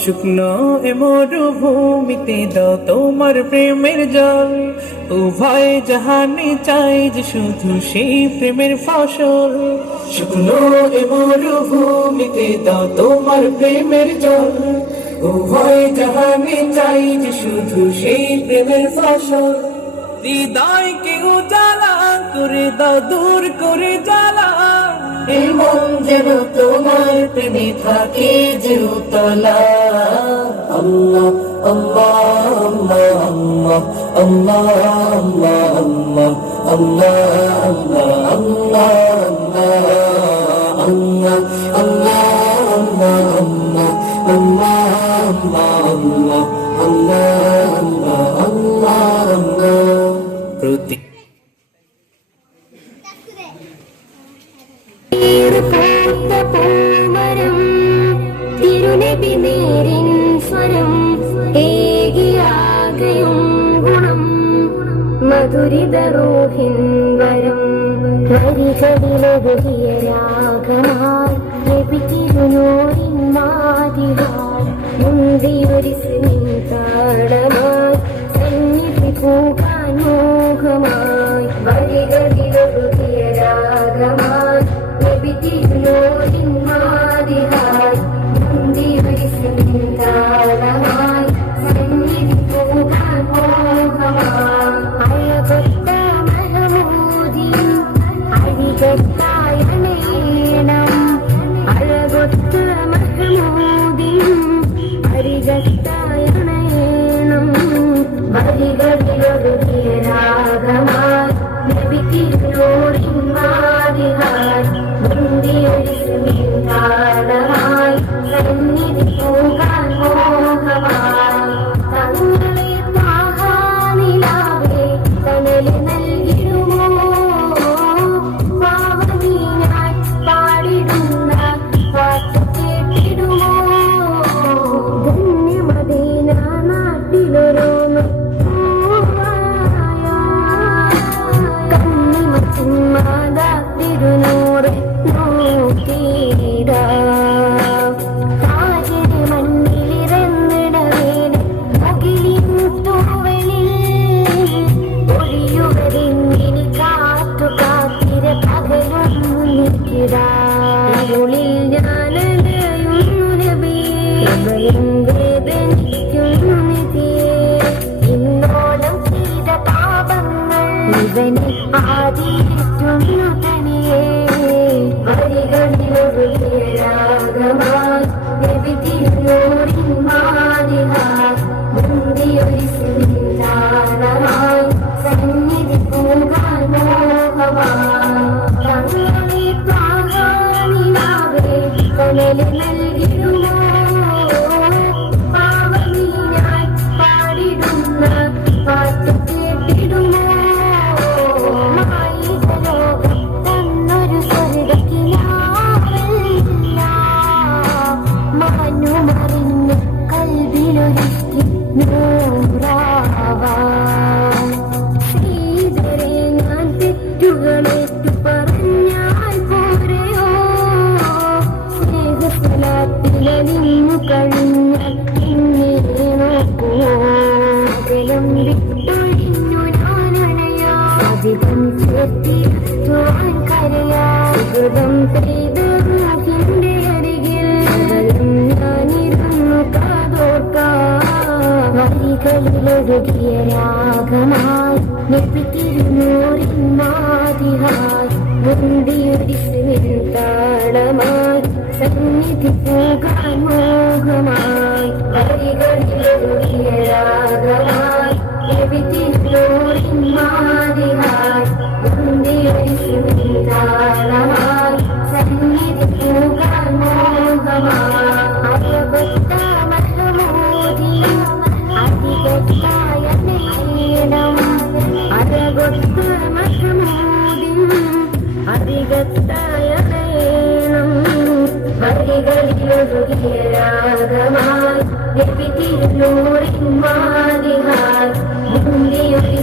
শুকনো এ মরুভূমিতে দাও তোমার প্রেমের জল, উভয় জাহানে চাই যে শুধু সেই প্রেমের ফসল। শুকনো এ মরুভূমিতে দাও তোমার প্রেমের জল, উভয় জাহানে চাই যে শুধু সেই প্রেমের ফসল। হৃদয়কে উজালা করে দাও, দূর করে জ্বালা, এই মন যেন তোমার প্রেমে থাকে যে উতলা। আল্লাহ আল্লাহ আল্লাহ আল্লাহ আল্লাহ আল্লাহ আল্লাহ আল্লাহ আল্লাহ আল্লাহ আল্লাহ আল্লাহ প্রতি തിരുനബി നേരിൻ സ്വരം ഏകിയാകയും ഗുണം മധുരിത റൂഹിൻ വരം വരികളിലൊഴുകിയ രാഗമായി നബി തിരുനൂറിൻ മാതിഹായി മുന്തിയൊരു സ്മിൻ താളമായി സന്നിധി പൂകാൻ മോഹമായി വരികളിലൊഴുകിയ രാഗമായി നബി തിരുനൂറിൻ മാതിഹായി മുന്തിയൊരു സ്മിൻ താളമായി സന്നിധി പൂകാൻ മോഹമായി അഴകൊത്ത മഹമൂദിൻ അരികത്തായണേണം അഴകൊത്ത മഹമൂദിൻ അരികത്തായണേണം വരികളിലൊഴുകിയ രാഗമായി നബി തിരുനൂറിൻ മാതിഹായി മുന്തിയൊരു സ്മിൻ താളമായി സന്നിധി പൂകാൻ മോഹമായി തങ്ങളെ താഹാനിലാവേ തണല് നൽകിടുമോ പാവനീനായി പാടിടുന്ന പാട്ട് കേട്ടിടുമോ ധന്യമദീന നാട്ടിലൊരു കണ്ണിമച്ചുമ്മാത തിരുനൂറ് നോക്കിയിടാ താജിന് മണ്ണിലിറന്നിടവേന മുകിലിൻ തൂവലിൽ ഒഴിയുവരിങ്ങിനി കാറ്റു കാത്തിര പകലൊന്നിക്കിടാ ഇരുളിൽ ഞാനലയുന്നു നബിയേ ഹൃദയം വേദനിക്കുന്നു നിധിയേ ഇന്നോളം ചെയ്ത പാപങ്ങൾ ഇവനെ ആദരിക്കുന്നു തനിയേ വരികളിലൊഴുകിയ രാഗമായി നബി തിരുനൂറിൻ മാതിഹായി മുന്തിയൊരു സ്മിൻ താളമായി സന്നിധി പൂകാൻ മോഹമായി തങ്ങളെ താഹാനിലാവേ തണല് നൽകിടുമോ പാവനീനായി പാടിടുന്ന പാട്ട് കേട്ടിടുമോ മായിക ലോകം തന്നൊരു സ്വർഗ്ഗക്കിനാവല്ല മാനുമറിഞ്ഞ് കൽവിലൊരുക്കി നൂറാവാൻ ശ്രീധരെ ഞാൻ തെറ്റുകളേറ്റു പറഞ്ഞാൽ പോരെയോ സ്നേഹസ്ഥലത്തിലലിഞ്ഞു കഴിഞ്ഞാൽ പിന്നെ നോക്കുമോ അകലം വിട്ടൊഴിഞ്ഞു ഞാനണയാ അധികം ചേർത്തിരുത്തുവാൻ കരയാ സുഹൃതം ചെയ്ത റൂഹിന്റെ അരികിൽ അകലം ഞാനിരുന്നു കാതോർക്കാം വരികളിലൊഴുകിയ രാഗമായി നബി തിരുനൂറിൻ മാതിഹായി മുന്തിയൊരു സ്മിൻ താളമായി സന്നിധി പൂകാൻ മോഹമായി വരികളിലൊഴുകിയ രാഗമായി നബി തിരുനൂറിൻ മാതിഹായി മുന്തിയൊരു സ്മിൻ താളമായി സന്നിധി പൂകാൻ മോഹമായി അഴകൊത്ത മഹമൂദിൻ അരികത്തായണേണം അഴകൊത്ത മഹമൂദിൻ അരികത്തായണേണം വരികളിലൊഴുകിയ രാഗമായി നബി തിരുനൂറിൻ മാതിഹായി മുന്തിയൊരു